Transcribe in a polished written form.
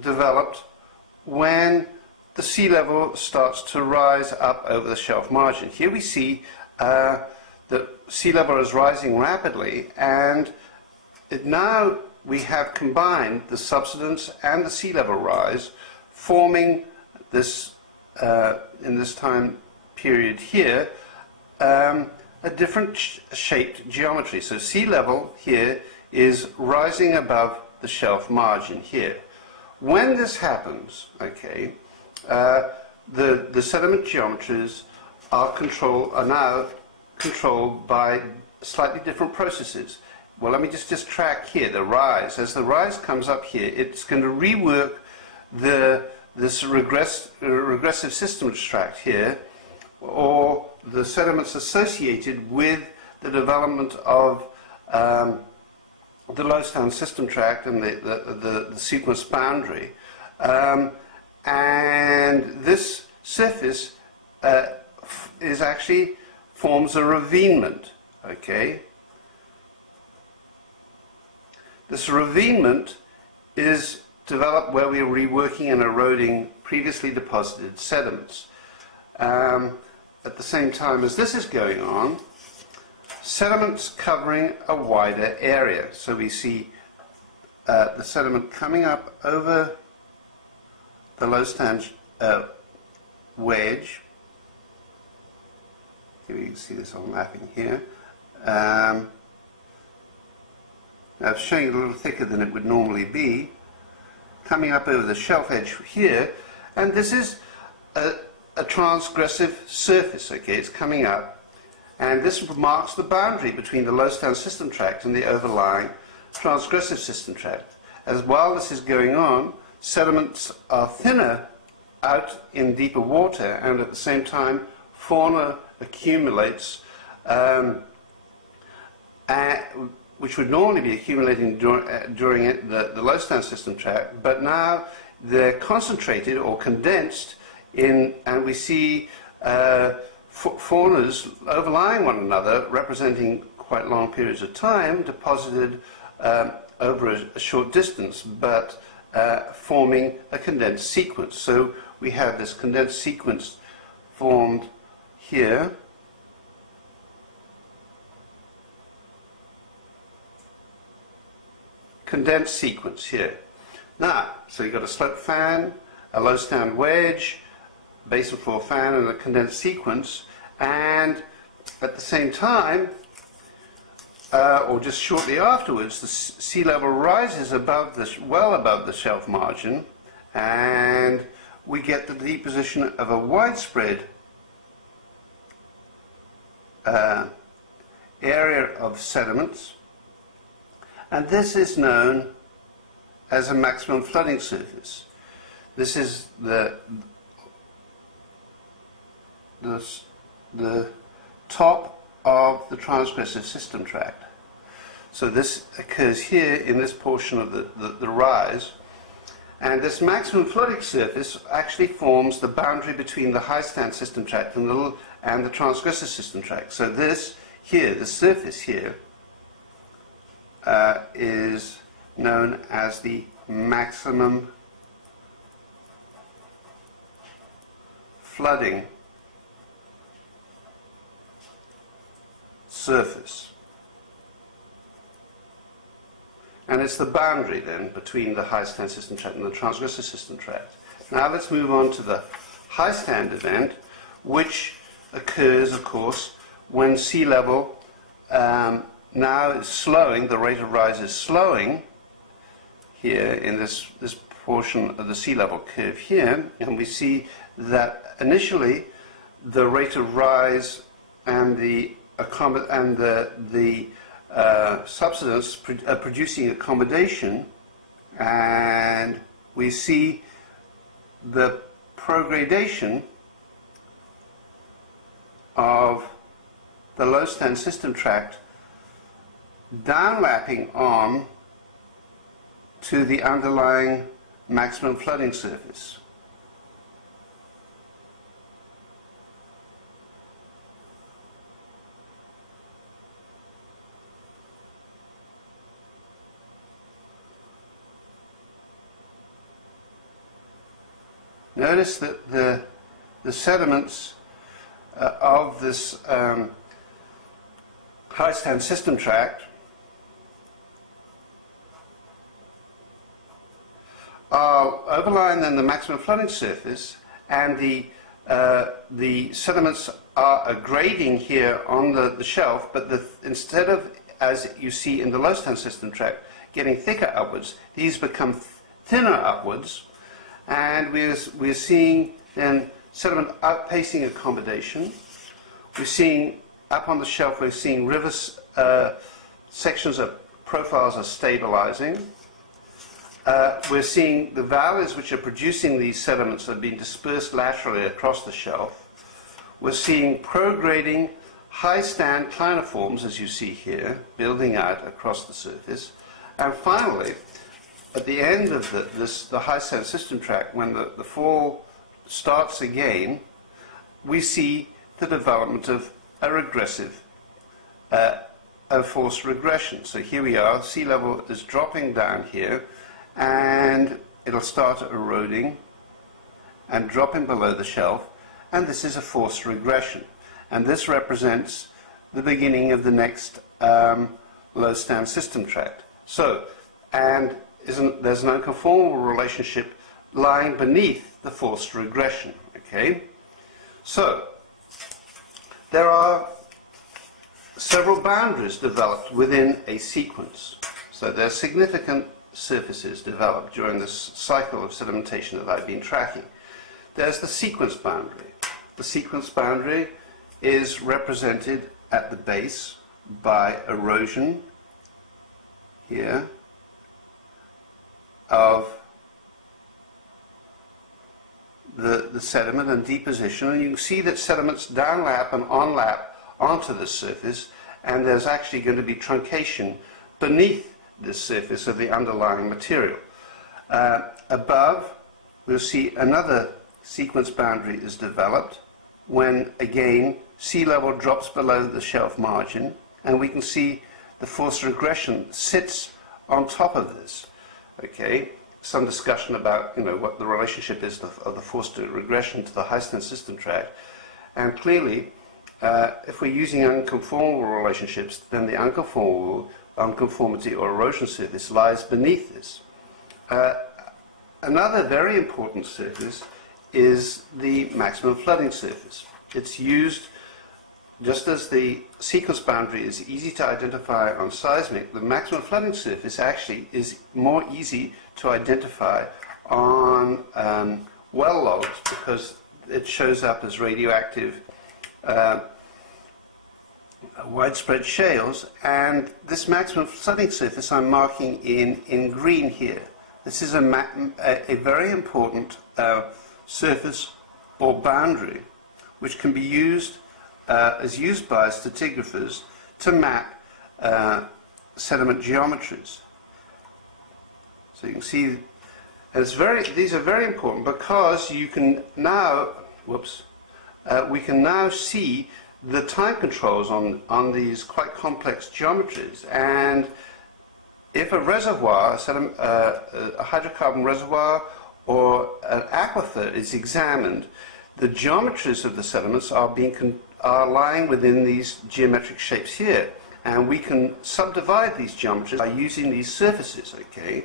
developed when the sea level starts to rise up over the shelf margin. Here we see the sea level is rising rapidly, and now we have combined the subsidence and the sea level rise, forming this, in this time period here, a different shaped geometry. So sea level here is rising above the shelf margin here. When this happens, okay, the sediment geometries are now controlled by slightly different processes. Well, let me just track here the rise. As the rise comes up here, it's going to rework this regressive systems tract here, or the sediments associated with the development of the Lowstown system tract and the sequence boundary. And this surface forms a ravinement, okay? This ravinement is developed where we are reworking and eroding previously deposited sediments. At the same time as this is going on, sediments covering a wider area. So we see the sediment coming up over the Lowstown wedge. Here you can see this on mapping here. Now it's showing it a little thicker than it would normally be, coming up over the shelf edge here, and this is a transgressive surface, okay, it's coming up, and this marks the boundary between the Lowstown system tract and the overlying transgressive system tract. As while this is going on, sediments are thinner out in deeper water, and at the same time fauna accumulates, which would normally be accumulating during the Lowstown system tract, but now they're concentrated or condensed in, and we see faunas overlying one another, representing quite long periods of time, deposited over a short distance, but forming a condensed sequence. So we have this condensed sequence formed here. Condensed sequence here. Now, so you've got a slope fan, a Lowstown wedge, basin floor fan, and a condensed sequence, and at the same time, or just shortly afterwards, the sea level rises well above the shelf margin, and we get the deposition of a widespread area of sediments, and this is known as a maximum flooding surface. This is the top of the transgressive system tract. So this occurs here in this portion of the rise, and this maximum flooding surface actually forms the boundary between the high-stand system tract and the transgressive system tract. So this here, the surface here, is known as the maximum flooding surface. And it's the boundary then between the high-stand system tract and the transgressive system tract. Now let's move on to the high-stand event, which occurs, of course, when sea level now is slowing, the rate of rise is slowing here in this portion of the sea level curve here, and we see that initially the rate of rise and the subsidence producing accommodation, and we see the progradation of the Lowstown system tract downlapping on to the underlying maximum flooding surface. notice that the sediments of this high stand system tract are overlying then the maximum flooding surface, and the sediments are grading here on the shelf, but instead of, as you see in the low stand system tract, getting thicker upwards, these become thinner upwards, and we're seeing then sediment outpacing accommodation. We're seeing up on the shelf, we're seeing rivers, sections of profiles are stabilizing. We're seeing the valleys which are producing these sediments are being dispersed laterally across the shelf. We're seeing prograding high stand cliniforms, as you see here, building out across the surface. And finally, at the end of the high stand system tract, when the fall starts again, we see the development of a regressive, a forced regression. So here we are, sea level is dropping down here, and it'll start eroding and dropping below the shelf, and this is a forced regression. And this represents the beginning of the next low stand system tract. So, and there's an unconformable relationship lying beneath the forced regression. Okay? So, there are several boundaries developed within a sequence. So there are significant surfaces developed during this cycle of sedimentation that I've been tracking. There's the sequence boundary. The sequence boundary is represented at the base by erosion here of the sediment and deposition, and you can see that sediments downlap and onlap onto the surface, and there's actually going to be truncation beneath this surface of the underlying material. Above, we'll see another sequence boundary is developed when, again, sea level drops below the shelf margin, and we can see the forced regression sits on top of this. Okay, some discussion about what the relationship is of the forced regression to the high stand system tract, and clearly, if we're using unconformable relationships, then the unconformity or erosion surface lies beneath this. Another very important surface is the maximum flooding surface. It's used, just as the sequence boundary is easy to identify on seismic, the maximum flooding surface actually is more easy to identify on well logs, because it shows up as radioactive widespread shales, and this maximum flooding surface I'm marking in green here. This is a very important surface or boundary which can be used is used by stratigraphers to map sediment geometries. So you can see, and these are very important because you can now, we can now see the time controls on these quite complex geometries. And if a reservoir, a hydrocarbon reservoir or an aquifer is examined, the geometries of the sediments are lying within these geometric shapes here, and we can subdivide these geometries by using these surfaces. Okay,